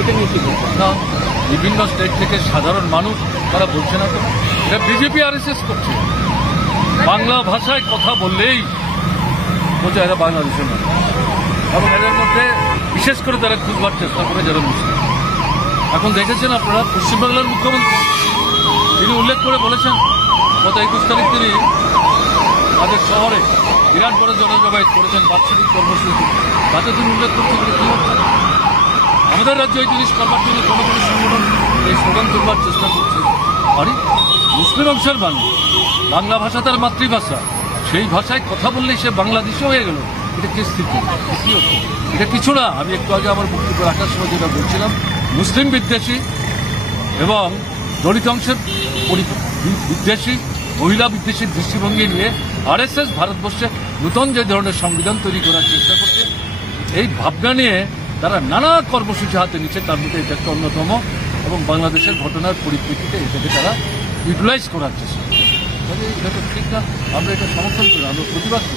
এটা নিয়ে কি বলছেন? না, বিভিন্ন স্টেট থেকে সাধারণ মানুষ তারা বলছে না তো, এটা বিজেপি RSS করছে। বাংলা ভাষায় কথা বললেই বলছে এরা বাংলাদেশের মানুষ, এবং এদের মধ্যে বিশেষ করে তারা খুঁজবার চেষ্টা করে যারা মুসলিম। এখন দেখেছেন আপনারা পশ্চিমবাংলার মুখ্যমন্ত্রী তিনি উল্লেখ করে বলেছেন গত 21 তারিখ তিনি তাদের শহরে বিরাট বড় জনজমায়েত করেছেন বাৎসরিক কর্মসূচি, তাতে তিনি উল্লেখ করতে গেলে কি হচ্ছে আমাদের রাজ্যে এই জিনিস করবার জন্য কোনো কোনো সংগঠন এই স্লোগান তুলবার চেষ্টা করছে। আরে মুসলিম অংশের মানুষ, বাংলা ভাষা তার মাতৃভাষা, সেই ভাষায় কথা বললেই সে বাংলাদেশে হয়ে গেল, এটা কি স্থিতি? কি হচ্ছে? এটা কিছু না। আমি একটু আগে আমার বক্তব্য রাখার সময় যেটা বলছিলাম, মুসলিম বিদ্বেষী এবং দলিত অংশের বিদ্বেষী, মহিলা বিদ্বেষী দৃষ্টিভঙ্গি নিয়ে RSS ভারতবর্ষে নতুন যে ধরনের সংবিধান তৈরি করার চেষ্টা করছে, এই ভাবনা নিয়ে তারা নানা কর্মসূচি হাতে নিচ্ছে, তার মধ্যে এটা একটা অন্যতম, এবং বাংলাদেশের ঘটনার পরিপ্রেক্ষিতে এটাকে তারা ইউটিলাইজ করার চেষ্টা করছে। এটা ঠিক না, আমরা এটা সমর্থন করি, আমরা প্রতিবাদ করি।